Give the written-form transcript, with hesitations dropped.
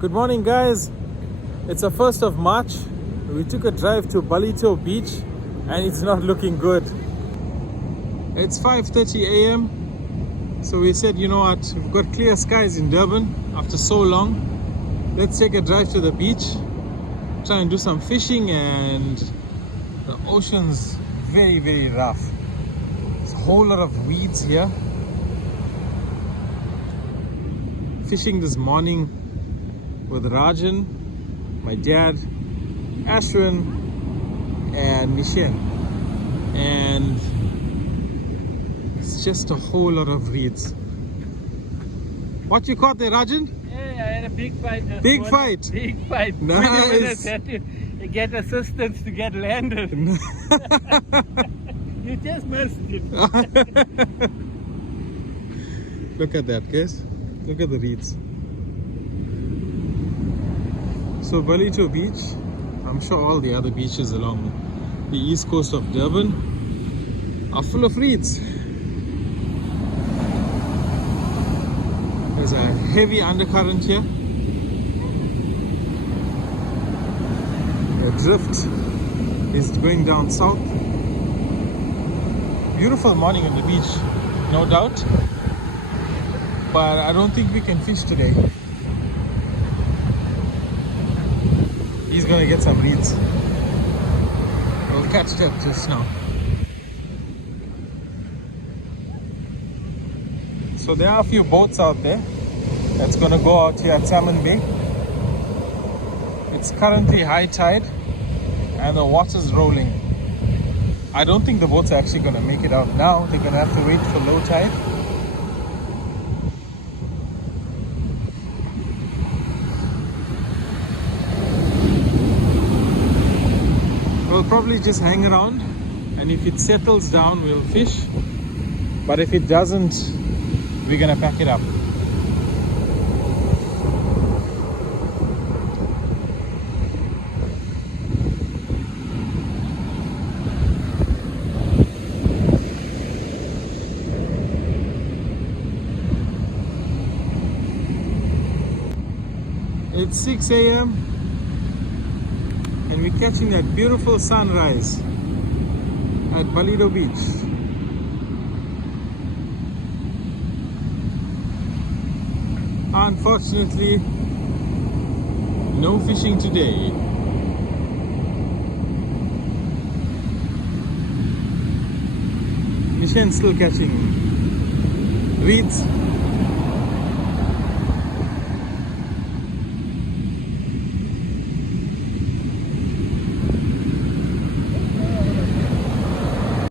Good morning, guys. It's the 1st of March. We took a drive to Ballito beach and it's not looking good. It's 5:30 a.m. So we said, you know what, we've got clear skies in Durban after so long. Let's take a drive to the beach, try and do some fishing, and the ocean's very rough. There's a whole lot of weeds here. Fishing this morning with Rajan, my dad, Ashwin, and Nishen, and it's just a whole lot of reeds. What you caught there, Rajan? Hey, I had a big fight. Big fight. Big fight. Nice. Had to get assistance to get landed. You just missed it. Look at that, guys. Look at the reeds. So Ballito Beach, I'm sure all the other beaches along the east coast of Durban are full of reeds. There's a heavy undercurrent here. The drift is going down south. Beautiful morning on the beach, no doubt. But I don't think we can fish today. He's gonna get some reeds. We'll catch it up just now. So there are a few boats out there that's gonna go out here at Salmon Bay. It's currently high tide and the water's rolling. I don't think the boats are actually gonna make it out now. They're gonna have to wait for low tide. We'll probably just hang around, and if it settles down we'll fish, but if it doesn't, we're gonna pack it up. It's 6 a.m. and we're catching that beautiful sunrise at Ballito Beach. Unfortunately, no fishing today. Nishan's still catching reeds.